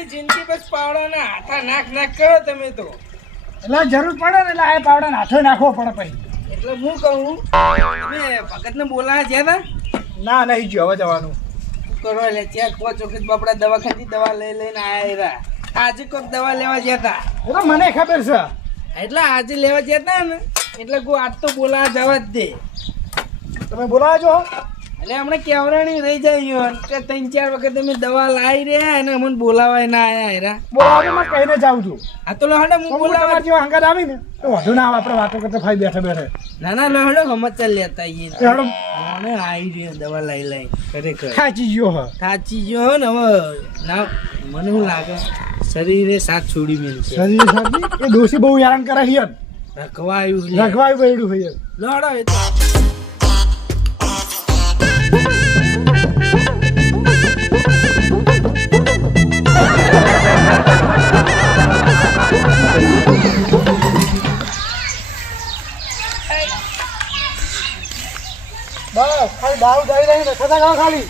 આખી જિંદગી બસ પાવડાના હાથા નાક કરો તમે તો. એટલે જરૂર પડે ને એટલે આ પાવડા હાથો નાખવો પડે પછી. એટલે હું કહું તમે ભગતને બોલાવા ગયા હતા? ના નહીં જો હવે જવાનું. કરો એટલે ત્યાં 5 વખત બાપડા દવાખાની દવા લઈને આયા. આજે કોઈક દવા લેવા ગયા હતા. એટલે મને ખબર છે. એટલે આજે લેવા ગયા હતા ને એટલે આજ તો બોલાવા જવા જ દે. તમે બોલાવજો. એટલે હમણાં કેવરાણી રહી જાય કે 3-4 વખત તમે દવા લાવી રહ્યા અને અમને બોલાવાય ના આયા હેરા. બોલાવજો હું કહીને જાઉં છું. આ તો લહડે હું બોલાવા જેવા હંગાત આવી ને તો વધુ ના આવે. આપણે વાતો કરતા ફાઈ બેઠે ના લહડે સમાચાર લેતા આવીએ. હેડો. મને આવી રહ્યો દવા લઈ ખરેખર ખાચી ગયો હ. થાચી ગયો ને હવે ના મને શું લાગે શરીરે સાથ છોડી મેળશે. શરીર સાથી એ દોશી બહુ હેરાન કરે છે. રખવાયું પડ્યું છે. લહડો એ તો. બસ ખાલી દારૂ દઈ રહી ને ખતા ખાઓ ખાલી.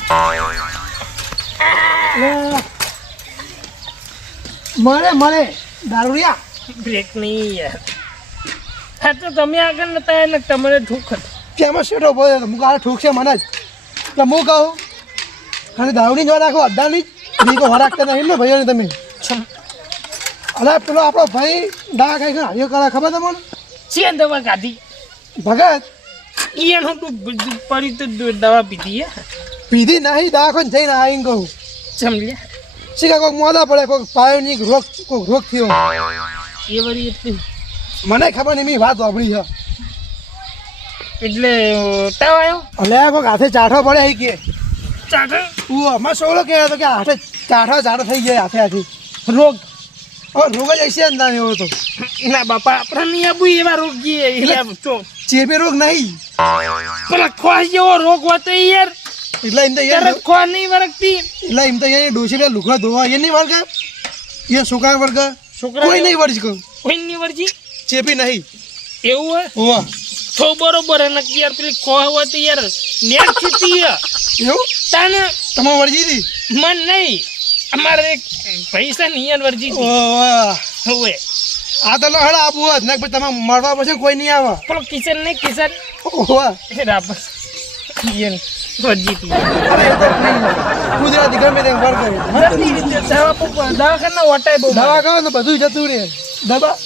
મળે દારૂડિયા બ્રેક નહીં યાર. હા તો તમે આગળ નતા ને તમારે ઠોક કેમાં શેઠો બોલે હું કાલે ઠૂકશે મને જ. એટલે હું કહું ખાલી દારૂની જોવા રાખો અડધાની બીજો હરાકતા નહીં ને ભાઈઓને તમે. અરે પેલો આપણો ભાઈ દવા ખાઈ હારીઓ કરે ખબર તમને? છે દવા કાઢી ભગત એનું તો પડી તો દવા પીધી પીધી નહીં દવાખાને જઈને આવીને કહું સમજ્યા. શીખા કોઈક મોદા પડે કોઈક પાયોની કોઈક રોગ થયો એ વળી એટલી મને ખબર નહીં મેં વાત વાપરી છે. એટલે તાવ આવ્યો અલે કોઈક હાથે ચાઠો પડે અહીં કે ચાટે તું અમારે સોલો કહે હતો કે હાથે ચાઠો થઈ જાય હાથે રોગ રોગ જ હશે ને એવો તો. ના બાપા આપણે નહીં આવું એવા રોગ જઈએ એટલે ચેપી રોગ નહીં પેલા ખોસ જેવો રોગ હોતો યાર એટલે એમ તો તરત ખોસ નહીં વળગતી. એટલે એમ તો અહીંયા ડોસી પેલા લુગડા ધોવા એ નહીં વળગે એ છોકરા વળગે કોઈ નહીં વળજી કહું કોઈ નહીં વળજી ચેપી નહીં એવું હોય હોવા તો બરોબર અને યાર પેલી ખોહ હોય તો યાર નેટ છૂટી એવું તાને તમારે વળજી હતી મન નહીં અમારે પૈસા નહીં વળજી હોય. આ તો હળ આપવું હોત ને તમે મળવા પછી કોઈ નહીં આવે. પેલો કિશન નહીં કિશન હોવા રાપર વળજી ગુજરાતી ગમે તે વળગે દવાખાના વટાય બહુ દવા ખાવ ને બધું જતું રહે. દવા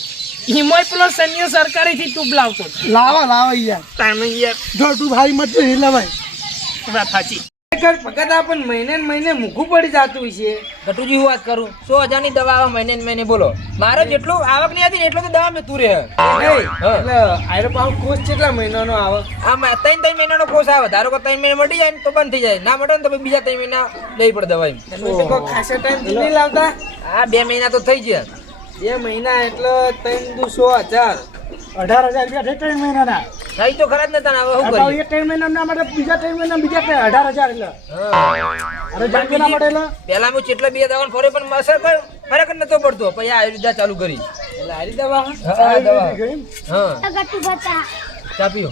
હિમોય પેલો સન્યો સરકારી થી ટ્યુબ લાવતો લાવા યાર તાને યાર જો તું ભારી મત એ લવાય વાત સાચી. ભગત આપણને મહિને ને મહિને મૂકવું પડી જતું છે. ગટુજી હું વાત કરું 100,000 ની દવા આવે મહિને ને મહિને બોલો મારે જેટલું આવક નહીં હતી ને એટલું તો દવા મેં તું રહે. એટલે આયરો પાવ કોર્સ કેટલા મહિનાનો આવે? આ 3 મહિનાનો કોર્સ આવે. ધારો કે 3 મહિના મટી જાય ને તો બંધ થઈ જાય, ના મટે ને તો બીજા 3 મહિના લેવી પડે દવા. તમે તો ખાસા ટાઈમ થી નહીં લાવતા? હા 2 મહિના તો થઈ ગયા. 2 મહિના એટલે 3-100,000 18,000 રૂપિયા 3 મહિનાના થઈ તો ખરા જ નતા ને હવે શું કરીએ? એક 3 મહિના માટે બીજા 3 મહિના બીજા 18,000 એટલે અરે જાણ ના પડે એટલે પેલા હું કેટલા 2 દવા ફરે પણ અસર કર ફરક જ નતો પડતો. પછી આયુર્વેદ ચાલુ કરી. એટલે આરી દવા હા દવા હા ચા પીઓ.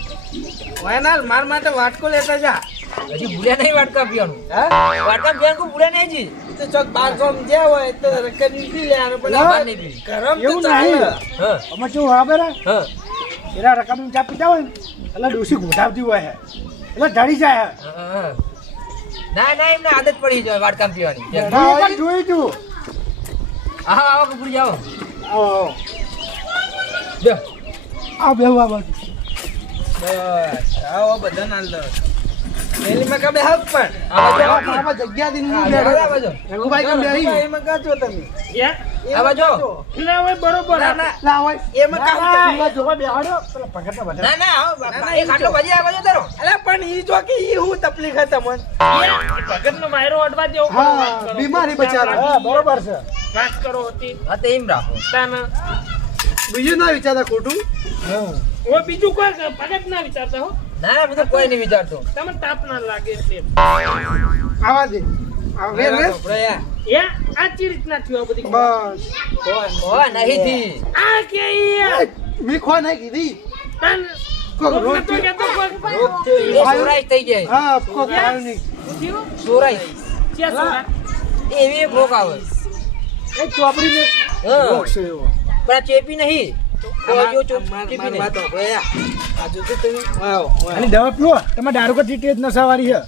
વાયનાલ માર માટે વાટકો લેતા જા. હજી ભૂલ્યા નહીં વાટકા પીવાનું. હા વાટકા પીવાનું કોઈ ભૂલ્યા નહીં હજી. તો ચોક 12 ગામ જ્યાં હોય તો રકમ નીકળી લે અને ના, બહાર નહીં પીવી. ગરમ તો એવું ચાલે. નહીં. હા અમે શું ખબર હા એના રકમ ચા પીતા હોય ને એટલે ડોસી ઘોટાવતી હોય એટલે ઢળી જાય. હા. ના એમને આદત પડી જાય વાટકા પીવાની. હું જોઈ તું હા આવો કપૂર જાઓ. આવો જો આ બે બાબત બસ આવો બધા ના લો પેલી માં કબે હક પણ આમાં જગ્યા દીન હું આ બાજુ. રઘુભાઈ કેમ બેહી એમાં કાચો તમે આ બાજુ. ના હોય બરોબર ના હોય એમાં કામ ના જોવા બેહાડો પેલા પગતા બધા ના ના આવો બાપા. એ ખાટલો ભાજી આ બાજુ તારો. અલે પણ ઈ જો કે ઈ હું તકલીફ હે તમને ભગત નો વાયરો અડવા દેવો હા બીમારી બચારા હા બરોબર છે વાત કરો હતી હા તો એમ રાખો. તાના બીજું ના વિચારતા ખોટું ઓ બીજું કોઈ ભગત ના વિચારતા હો. ના ના હું તો કોઈ નહીં વિચારતો. તમે તાપ ના લાગે એટલે આવા દે આ વેર વેર એ આ ચી રીતના થયું આ બધી બસ હો નહીં થી. આ કે યાર મીખવા નહીં કીધી તન કોક રોગ રોગ નતો કેતો કોઈ રોગ થયો. એ સોરાઈ થઈ જાય. હા કોક આવ્યું નહીં થયું સોરાઈ ક્યાં સોરા એ એવી એક રોગ આવે. એ ચોપડી ને હા. રોગ છે એવો. પણ આ ચેપી નહીં તો જો ચેપી મારી નહીં. વાત સાંભળો યાર. આ જોજો તમે. વાવ, વાવ. આની દવા પીવો તમે દારૂ કો ચીટી જ નશાવાળી છે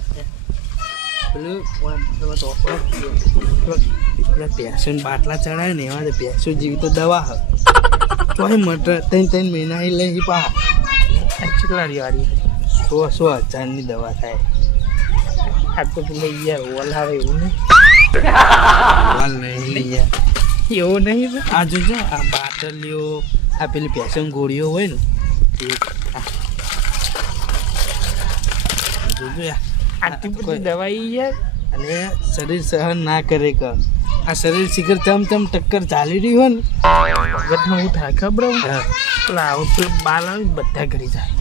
પેલું તમે તો પેલા પેશન બાટલા ચડાય ને એવા પેસો જેવી તો દવા હ તોય મટર 3 મહિના એ લઈ પા કેટલા વાળી 100,000 ની દવા થાય. આ તો પેલું યાર ઓલાવે એવું નહીં. હાલ નહીં યાર. એવું નહીં ને. આ જોજો આ બાટલીઓ આ પેલી પેશન ગોળીઓ હોય ને એ જોજો યાર. આટલી બધી દવાઈ યાર. અને શરીર સહન ના કરે કે આ શરીર શિખર ચમ ટક્કર ચાલી રહી હોય ને વગતમાં હું થાય ખબર હા. પેલા આવું પેલું બાલ આવે ને બધા કરી જાય.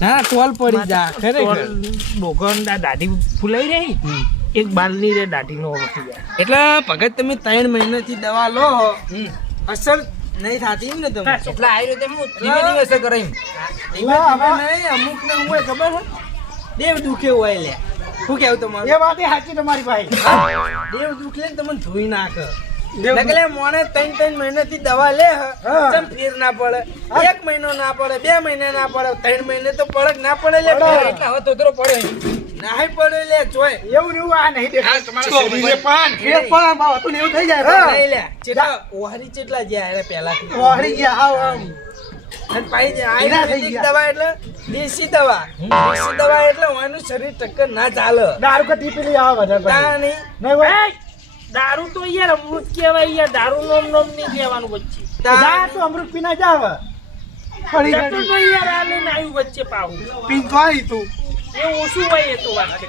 ના ટોલ પડી જા ખરેખર. ડોકર દાઢી ફૂલાઈ રહી હમ. એક બાલની રે દાઢી નો વધી જાય. એટલે ભગત તમે 3 મહિનાથી દવા લો અસર નહીં થતી એમ ને તમે એટલે આવી રીતે હું ધીમે ધીમે અસર કરે એમ. ધીમે ધીમે નહીં અમુક ને હું હોય ખબર હે દેવ દુખે હોય લે શું કેવું તમારું એ વાત એ સાચી તમારી ભાઈ દેવ દુખ લે ને તમને ધોઈ નાખે નકલે મોને 3 મહિનાથી દવા લે ચમ ફેર ના પડે 1 મહિનો ના પડે 2 મહિના ના પડે 3 મહિને તો પડક ના પડે લે એટલે હવે તોતરો પડે નાહી પડે લે જોય એવું ને એવું આ નહીં દેખાય તમારા શરીરે પણ ફેર પણ આમ હતું ને એવું થઈ જાય નહીં લે ચેટલા ઓહરી ચેટલા જ્યાં એટલે પહેલાથી વાહરી ગયા હાવ આમ અને પાઈ જાય ઢીલા થઈ આયુર્વેદિક ગયા. દવા એટલે દેશી દવા દેશી દવા એટલે ઓનું શરીર ટક્કર ના ચાલે દારૂ કો ટીપી આવે વધારે તા પછી. નહીં નહીં હોય દારૂ તો યાર અમૃત કહેવાય યાર. દારૂ નોમ નોમ નહીં કહેવાનું વચ્ચે. જા તો અમૃત પીના જાવ પડી ચટુ તો ગઈ યાર આ લઈને આવ્યું વચ્ચે પાવું. પીતો આવી તું એ ઓછું હોય એ તો વાત છે.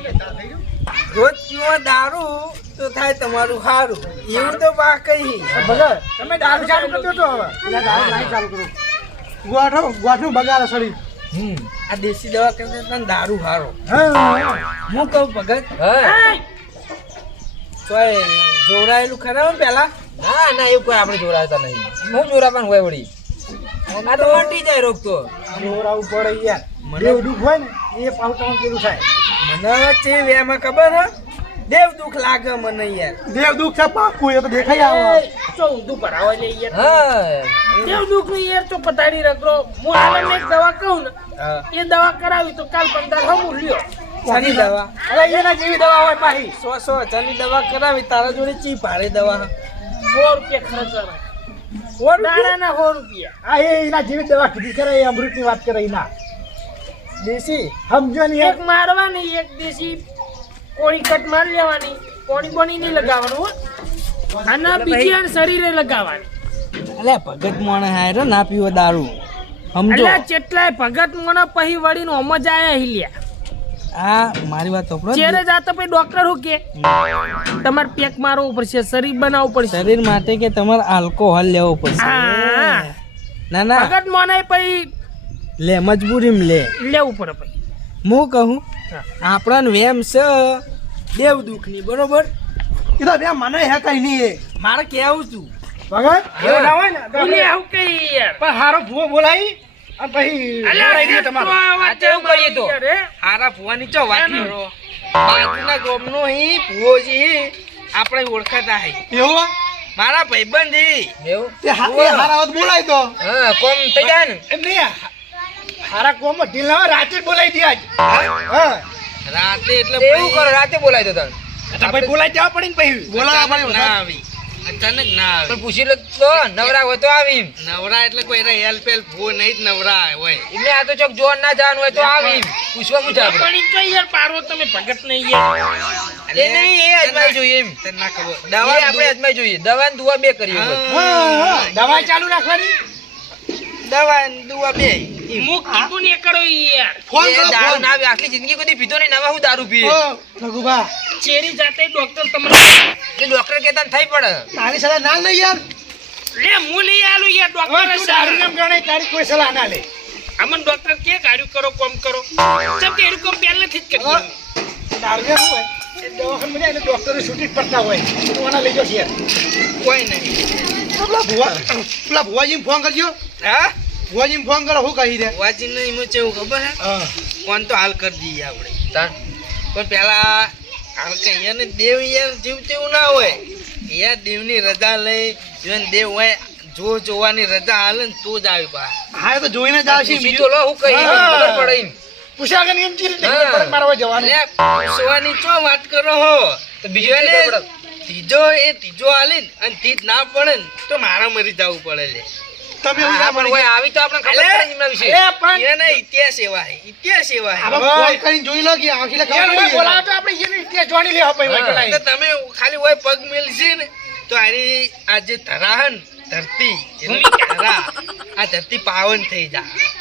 રોજ પીવો દારૂ તો થાય તમારું સારું એવું તો બા કઈ ભગત તમે દારૂ ચાલુ કરજો તો હવે દારૂ નહીં ચાલુ કરો ગોઠું બગાડે શરીર આ દેશી દવા કરતા તને દારૂ સારો હા હું કહું ભગત હા. તોય જોરાયેલું ખરા ને પેલા ના ના એવું કોઈ આપણે જોરાતા નહીં. હું જોરાવાનું હોય વળી. આ તો મટી જાય રોગ તો. જોરાવું પડે યાર દેવ દુઃખ હોય ને એ પાછું તમને પેલું થાય મને છે એમાં ખબર હે દેવ દુઃખ લાગે મને યાર દેવ દુઃખ છે પાકું એ તો દેખાઈ આવે ચો ઊંધું ભરાવા લે યાર. હા દેવ દુઃખ ની યાર તો પતાડી રગડો. હું આને એક દવા કહું ને એ દવા કરાવી તો કાલ 15 હમું લ્યો. ચાની દવા અરે એના જેવી દવા હોય પાછી 100 હજારની દવા કરાવી તારા જોડે ચી ભારે દવા 100 રૂપિયા ખર્ચવાના. દાડાના 100 રૂપિયા. હા એ એના જેવી દવા કીધી કરે એ અમૃતની વાત કરે એના દેશી સમજો ને એક મારવાની એક દેશી કોણી કટ માર લેવાની. કોણી બોણી નહીં લગાવવાનું હો. અને બીજી આને શરીરે લગાવવાની. અલે ભગત મોણે હાયરો ના પીવો દારૂ સમજો એટલે કેટલાય ભગત મને પછી વળીને ઓમ જ આયા હિલ્યા. આ મારી વાત સાંભળો ચેરે જાતો પછી ડોક્ટર શું કે તમારે પેક મારવું પડશે, શરીર બનાવવું પડશે. શરીર માટે કે તમારે આલ્કોહોલ લેવો પડશે હા. ના ના ભગત મને પછી લે મજબૂરીમાં લે લેવું પડે પછી. હું કહું હા. આપણને વેમ છે દેવ દુઃખની બરોબર એ તો બે મને હે કઈ નહીં એ મારે કેવું છું ભગત એવું ના હોય ને તો બોલે આપણે- આવું કઈ યાર. પણ હારો ભૂવો બોલાવી અને પછી બોલાવી દઈએ તમારે આ કેવું કરીએ તો હારા ભુવાની ચો વાત કરો બાજુના ગામનો હી ભુવો જી આપણે ઓળખાતા હે એવું મારા ભાઈબંધ હી એવું એ હારા હોત બોલાવી દો હા કોમ થઈ જાય ને. એમ નહીં હારા કોમ ઢીલ ના હોય, રાતે જ બોલાવી દે આજ હા રાતે એટલે એવું કરો રાતે બોલાવી દો તને. તો ભાઈ બોલાવી દેવા પડે ને પછી બોલાવવા અચાનક પડે ના આવી અચાનક ના આવે પણ પૂછી લો તો નવરા હોય તો આવી. નવરા એટલે કોઈ હેલ્પ હેલ્પ ભુવો નહીં જ નવરા હોય એમને આ તો ચોક જોવા ના જવાનું હોય તો આવી પૂછવા પૂછા પણ ઈ તો યાર પારો તમે ભગત નહીં યાર. એ નહીં એ અજમાઈ જોઈએ એમ. તને ના ખબર એ આપણે અજમાઈ જોઈએ. દવા ને દુવા બે કરીએ બસ. હા દવા ચાલુ રાખવાની દવા ને દુવા બે મુક કીધું ને એ કરો યાર. ફોન એ કરો દારૂ ફોન ના આવે. આખી જિંદગી કદી પીધો નહીં. નવા હું દારૂ પીએ. ઓ રઘુભા ચેરી જાતે ડોક્ટર તમને જે ડોક્ટર કહેતા ને થઈ પડે. તારી સલાહ ના લે યાર લે હું નહીં આલું યાર હવે ડોક્ટર તું દારૂ નામ ગણે તારી કોઈ સલાહ ના લે અમન ડોક્ટર કે કાર્યું કરો કોમ કરો ચમ કે એનું કોમ પહેલેથી જ કરી દારૂ શું હોય એ દવાખાને જાય એટલે ડોક્ટરો છૂટી જ પડતા હોય તું આના લઈ જશે યાર કોઈ નહીં પેલા ભુવાજી ફોન કરજો હા ભુવાજી ફોન કરો શું કહી દે વાંચી નહીં એમાં કેવું ખબર હે હા ફોન તો હાલ કરી દઈએ આપણે તાર પણ પેલા હાલ કે અહીંયા ને દેવ યાર જીવ તેવું ના હોય યાર દેવની રજા લઈ જીવન દેવ હોય જો જોવાની રજા હાલે ને તો જ આવી પા હા એ તો જોઈને જ આવશે પૂછી તો લો હું કહી ખબર પડે એમ. પૂછ્યા કે એમ ચીરી હા. પડે મારવા જવાનું અલ્યા પૂછવાની ચો વાત કરો હો તો બીજું એને કઈ ખબર? ત્રીજો હાલે ને અને ત્રીજ ના પડે ને તો મારા મરી જવું પડે લે તમે એવું હા, ના પણ મળી ઓય આવી તો આપણે ખબર અલે, પડે એમના વિશે. એ પણ એને ઇતિહાસ એવા હે ઇતિહાસ એવા હે આપણે ફોન કરીને જોઈ લો કે આવશે એટલે ખબર પડી બોલાવો તો આપણે એને ઇતિહાસ જાણી લેવા પછી તો તમે ખાલી હોય પગ મેલશે ને તો આરી આ જે ધરા હે ને ધરતી એટલે ધરા આ ધરતી પાવન થઈ જાય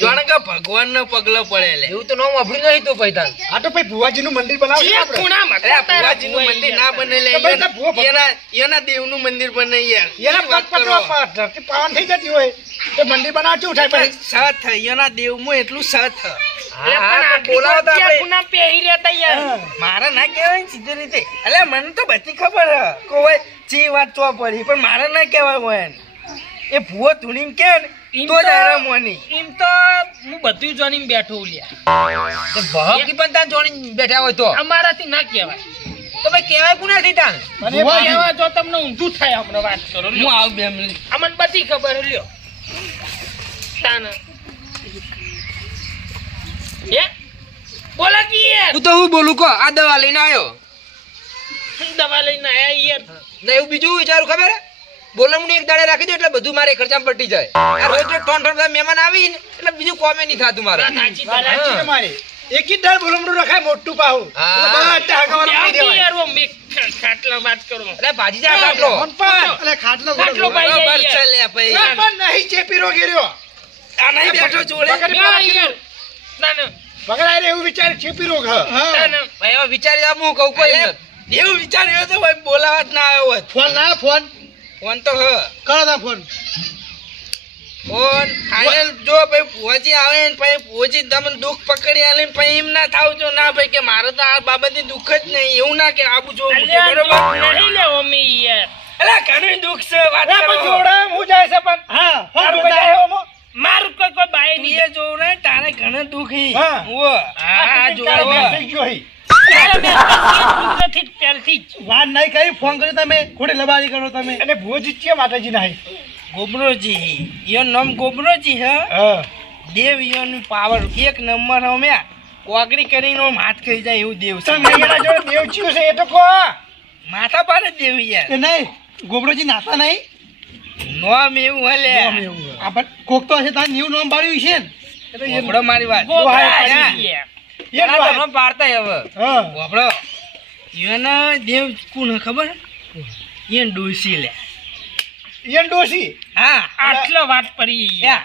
જાણે કે ભગવાન નો પગલો પડે લે એવું તો નામ વાપર્યું નહીં તો પૈતાન. આ તો ભાઈ ભુવાજીનું મંદિર બનાવશે જે આપણે ખૂણામાં અરે આ ભુવાજીનું મંદિર ના બને લે તો ભાઈ તો ભુવા એના દેવનું મંદિર બને યાર એના શું વાત પગ કરો? પકડવા ધરતી પાવન થઈ જતી હોય તો મંદિર બનાવ શું થાય પણ પછી સત એના દેવમાં એટલું સત એટલે હા, પણ તો આટલી બોલાવો તો બધી આપણે. ખૂણા પહેરી રહેતા યાર. મારે ના કહેવાય ને સીધી રીતે એટલે મને તો બધી ખબર હ કોઈ ચી વાત તો પડી પણ મારે ના કહેવાય હોય એને. એ ભૂવો ધૂણીને કે ને એમ તો જ તો- આરામ મોની એમ તો હું બધું જાણીને બેઠો લ્યા તો ભહકી પણ તાન જોડીને બેઠા હોય તો અમારાથી ના કહેવાય તો ભાઈ કહેવાય કોનાથી તાન? મને ભુવાજી કહેવા જો તમને ઊંધું થાય હમણાં વાત કરો હું આવું 2 મિનિટ અમને બધી ખબર છે, લ્યો તાને હે બોલા કે યાર હું તો હું બોલું કહો આ દવા લઈને આવ્યો દવા લઈને આયા યાર ને એવું બીજું વિચારું ખબર હે? બોલમણી એક દાડે રાખી દો એટલે બધું મારે ખર્ચામાં પટી જાય. આ રોજ રોજ ત્રણ બધા મહેમાન આવી ને એટલે બીજું કોમે નહીં થતું મારે. સાચી વાત વાત. સાચી તમારી. એક જ દર બોલમડું રખાય મોટું પાહું હા. એટલે બધા હગાવાળા યાર પી દેવાય. યાર ઓ મેં ખાટલા વાત કરો એટલે ભાજી જાય ખાટલો. ફોન પર. એટલે ખાટલો ખાટલો બરોબર. ભાઈ. બરાબર છે લે ભાઈ ના, પણ નહીં ચેપી રોગી રહ્યો. આ નહીં બેઠો જોડે વગર ના યાર ના ના વગર આયરે એવું વિચારે ચેપી રોગ હ. ના ના ભાઈ હવે વિચારી જા હું કહું કોઈ અલે, એવું વિચાર્યું તો ભાઈ બોલાવા જ ના આવ્યો હોત ફોન ના ફોન ફોન તો હ કરો તા ફોન ફોન ફાઇનલ જો ભાઈ ભુવાજી આવે ને ભાઈ ભુવાજી તમને દુઃખ પકડી આલે ને પછી એમ ના થાવ છો ના ભાઈ કે મારે તો આ બાબતે દુઃખ જ નહીં એવું ના કે આબુ જો અલ્યા બરોબર નહીં લેવો મે યાર અલા ઘણું દુઃખ છે વાત ના, પણ કરો જોડે હું જાય છે પણ હા ફોન તારું જોતા બધા- આવ્યો મો. મારું કોઈ બાય તું નહીં એ જોવ ને તારે ઘણું દુઃખ હી હા. ઉવ્વ. આ તું તારો જોડે. બેન થઈ ગયો હી. તારા બેન કુદરતી જ પહેલથી જ. વાત નહીં કરી ફોન કરી તમે ખોટી લબાડી કરો તમે અને ભુવજી છે માતાજી ના ગોબરોજી હી યો નામ ગોબરોજી હે હા દેવ યોનું પાવર એક નંબર હમ્યા કોકડી કરીને આમ હાથ ખાઈ જાય એવું દેવ છે તમે એના જોડે દેવચીઓ છે એ તો કહો માથા પાડે દેવ યાર એ નહીં ગોબરોજી નાતા નહીં નોમ એવું હલે આપણ કોક તો હશે તાર ન્યુ નામ પાડ્યું છે ને એ તો એ- વાપરો મારી વાત ગોબરા હા. છે યાર. એ એના ડોહા. તો ન પાડતા હવે. હા વાપરો ઈયોના દેવ કોણ હે ખબર ઈયન ડોસી લે એ ડોશી હા આટલો વાત પડી યા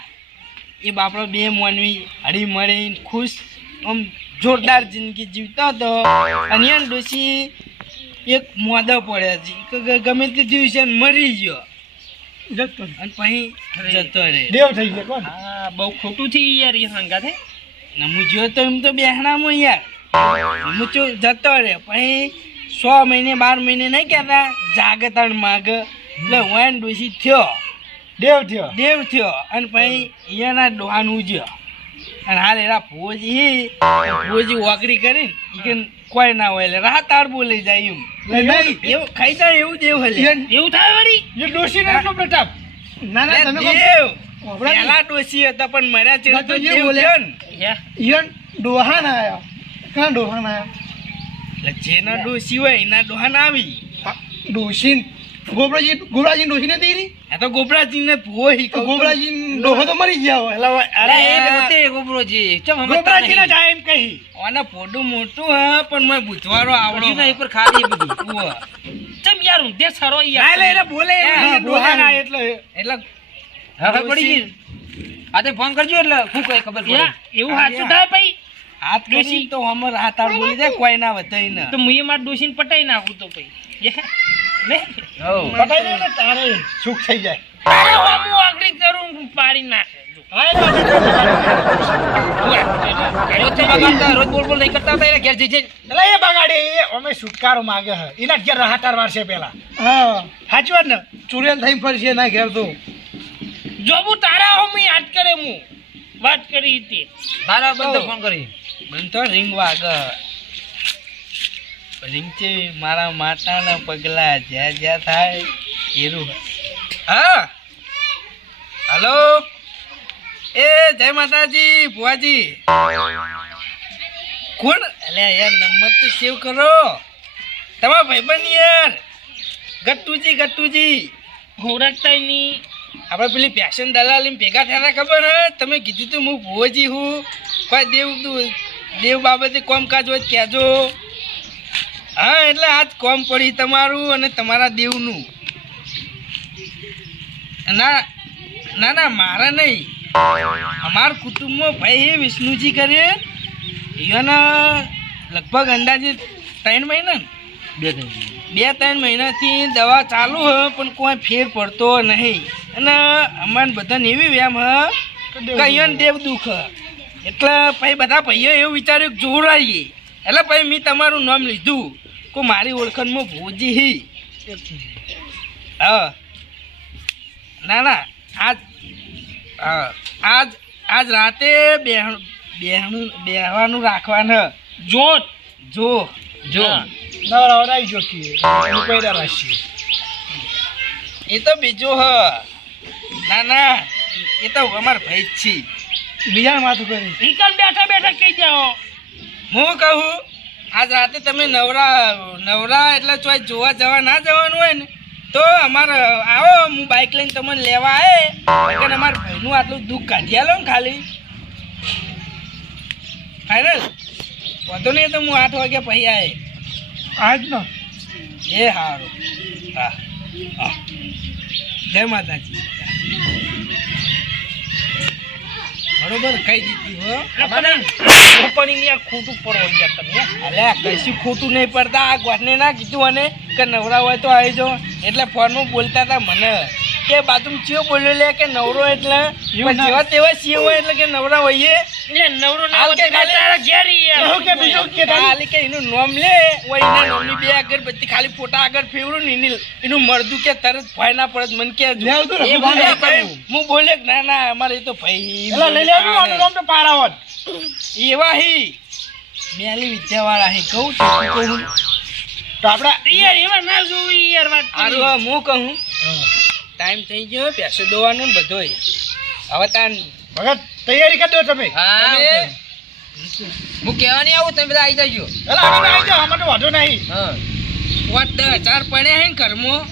એ બાપડો બે મોનવી હળી મળી ખુશ આમ જોરદાર જિંદગી જીવતા હતો અને ઈયન ડોસી એક મોદો પડ્યા છે કે ગમે તે દિવસે મરી ગયો જતો અને પછી જતો રહે દેવ થઈ ગયો કોણ હા બહુ ખોટું થી યાર એ સંગાથે ને હું જ્યો તો એમ તો બેહણામાં યાર હું તો જતો રહે પછી 6 મહિને 12 મહિને નહીં કહેતા જાગતણ માગ એટલે વાન ડોસી થયો દેવ થયો દેવ થયો અને પછી અહીંયાના ડોહાન ઉજ્યો અને હાલ એના ભોજી વાકડી કરીને ઈ કે કોઈ ના હોય એટલે રાહત તાર બોલી જાય એમ નહીં એવું ખાઈ જાય એવું દેવ હલે એવું થાય વળી એ ડોશી ને એટલો પ્રતાપ ના ના તમે કહો. દેવ ઓભળા પેલા ડોસી હતા પણ મર્યા છે ના તો તો જે દેવ બોલ્યા. થયો ને હે? ઈયન ડોહા ના આયા ક્યાં ડોહા ના આયા એટલે જેના ડોસી હોય એના ડોહા ના આવી ડોશી ગોબરાજી ડોશી ને હતી આ તો ગોબરાજીને ભૂવો હી કહું તો. ગોબરાજી ડોહો તો મરી ગયા હોય એટલે અરે એ પોતે ગોબરોજી. ચમ સમજતા ગોબરાજી ના નહીં. જાય એમ કહી આના ફોટું મોટું હે પણ મેં બુધવારો આવડો બીજું નહીં, પર ખાલી એ બધું. ઉવ્વ. ચમ યાર ઊંધે સરો ના યાર એટલે એને બોલે એમ હા, નહીં, ડોહા ના એટલે એટલે હવે પડી ગઈ. હા તે ફોન કરજો એટલે શું કઈ ખબર પડે. યા, એવું સાચું થાય ભાઈ હાથ ડોસી તો હમર હાથ આડ બોલી જાય કોઈ ના વધાઈ ના તો મુએ માર ડોસીને પટાઈ નાખું તો ભાઈ લે હઉ. પટાઈ દે ને તારે સુખ થઈ જાય અરે હું આગળી કરું પાડી નાખે હા, એ વાત છે. રોજ તો બગાડતા, રોજ બોલ બોલ નહીં કરતા હતા, એને ઘેર જઈ જઈને. એટલે એ બગાડે એ અમે છુટકારો માંગે હે એના ઘેર રાહતાર વારશે પેલા હા સાચી વાત ને ચુરેલ થઈ ફરશે એના ઘેર તો જો હું તારા હો મેં યાદ કરે હું વાત કરી હતી મારા બંધ ફોન કરી. મને તો રિંગ વાગે રીંચે મારા માતાના પગલા જ્યાં જ્યાં થાય એરું. હા હલો એ જય માતાજી ભુવાજી. કોણ? અલ્યા યાર નંબર તો સેવ કરો. તમારા ભાઈબંધ યાર ગટ્ટુજી ઓળખતા નહીં. આપણે પેલી પેશન દલાલી ભેગા થયા ખબર હે? તમે કીધું તું હું ભુવાજી હું કોઈ દેવ બાબતે કામકાજ હોય કહેજો. હા એટલે આજ કોમ પડી તમારું અને તમારા દેવનું. ના ના ના મારા નહીં, અમારા કુટુંબમાં ભાઈ વિષ્ણુજી કરે એના લગભગ અંદાજે 3 મહિના ને 2-3 મહિનાથી દવા ચાલુ હ પણ કોઈ ફેર પડતો નહીં. અને અમારે બધાને એવી વ્યામ હ કહીએ દેવ દુઃખ એટલે પછી બધા ભાઈઓ એવું વિચાર્યું કે જોડાઈએ એટલે પછી મેં તમારું નામ લીધું કે મારી ઓળખાણમાં ભોજી હી. હા ના ના આજ રાતે બેહવાનું રાખવાનું. જો નવરાવરાઈ ગયો છીએ પૈડા રાશી એ તો બીજું હ. ના ના એ તો અમાર ભાઈ જ છે. બીજા માથું કરી નીકળ બેઠા કહી જાઓ. હું કહું આજ રાતે તમે નવરા એટલે ચોય જોવા જવા ના જવાનું હોય ને તો અમારે આવો, હું બાઇક લઈને તમને લેવા આવે અમારા ભાઈનું આટલું દુઃખ કાઢી આલો ને ખાલી ફાઈનલ વધુ નહીં તો હું 8 વાગ્યા પછી આવે આજ નો. એ સારું. હા હા જય માતાજી. બરોબર કઈ દીધી હો. ખોટું પડો યાર તમે. અલ્યા કશું ખોટું નહીં પડતા. આ ગોઠને ના કીધું અને કે નવરા હોય તો આવી જાઓ એટલે ફોનમાં બોલતા હતા મને કે બાજુ ચિયો બોલ્યો લે કે નવરો એટલે જેવા તેવા સિંહ હોય એટલે કે નવરા હોઈએ એટલે નવરો ના હોય તારા ઘેર યાર. કે બીજું કે ખાલી કે એનું નામ લે હોય એના નામની 2 અગરબત્તી ખાલી ફોટા આગળ ફેવરું ને એનું મળદું કે તરત ભય ના પડે મને કે હું બોલે કે ના ના અમારે તો ભાઈ લઈ લેવાનું આનું નામ તો પારાવત એવા હી મેલી વિદ્યાવાળા હી કહું છું તો આપણે યાર એમાં ના જોવું યાર વાત કરી. હારું હું કહું ટાઈમ થઈ ગયો પેસો દોવાનો ને બધોય હવે તાન ભગત તૈયારી કરી દો તમે. હું કહેવા નહીં આવું, તમે બધા આવી જજો. એલા અમે આવી જાઓ, આમાં તો વાંધો નહીં. હા 10,000 પડ્યા હે ને ઘરમાં.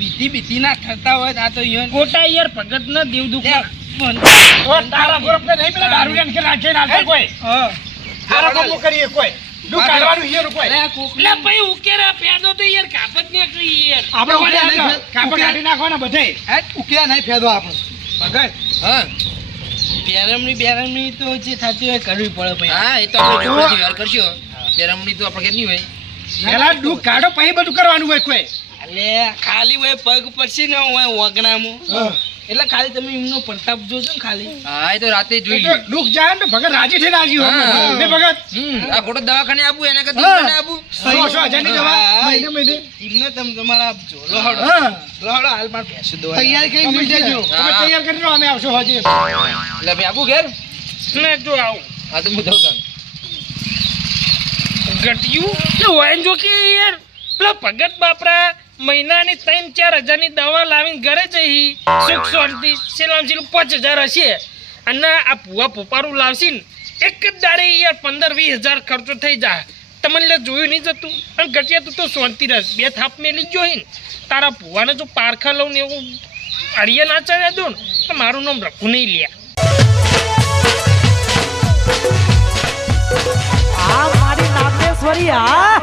વિધિ બીધી ના થતા હોય આ તો ખોટા યાર ભગત ના દેવ દુઃખ ઓ તારા ગ્રુપ ને નહીં પેલા દારૂડિયાને કે નાખે ના કોઈ. આરા કામ કરીએ કોઈ. દુઃખ કાઢવાનું હિયર કોઈ. એટલે ભાઈ ઉકેરા પેદો તો યાર કાપત ને કરી યાર. આપણે કોઈ કાપડ કાઢી નાખવાના બધે. ઉકેલા નહીં ફેદો આપણે. ભગત હા બેરમની તો જે થતી હોય કરવી પડે ભાઈ. હા એ તો આપણે જોડેથી વ્યવહાર કરશો. બેરમણી તો આપણે ઘેર નહીં હોય. પેલા દુઃખ કાઢો પછી બધું કરવાનું હોય કોઈ. એટલે ખાલી હોય પગ પડશે ને હોય ઓગણામાં એટલે ખાલી તમે એમનો પ્રતાપ જોજો ને ખાલી. હા એ તો રાતે જોઈ લ્યો. દુઃખ જાય ને તો ભગત રાજી થઈને આવી હા. ને ભગત આ ખોટો દવાખાને આપવું એના કરતા મને આપવું. 100,000 ની દવા મહિને એમને તમે તમારા આપજો. લોહડો હા લોહડો હાલ મારે ભેંસો દોવા તૈયાર કરી મિલ દેજો. તમે તૈયાર કરી દો, અમે આવશું હજી. એટલે ભાઈ આપવું ઘેર. ને જો આવું હા તો હું દઉં તને. ઘટ્યું એટલે હોય જો કે યાર પેલા ભગત બાપરા મહિનાની 3-4 હજારની દવા લાવીને ઘરે જઈ સુખ શાંતિ સેલામ સેલું 5,000 હશે અને આ ભૂવા પોપારું લાવશે ને એક જ દાડે યાર 15-20 હજાર ખર્ચો થઈ જાય. તમને લે જોયું નહીં જતું અને ઘટિયા તું તો શાંતિ રસ 2 થાપ મેલી ગયો હે ને તારા ભૂવાને જો પારખા લઉં ને એવું અડિયા ના ચાલ્યા દો ને તો મારું નામ રખું નહીં લ્યા. આ મારી નાગેશ્વરી આ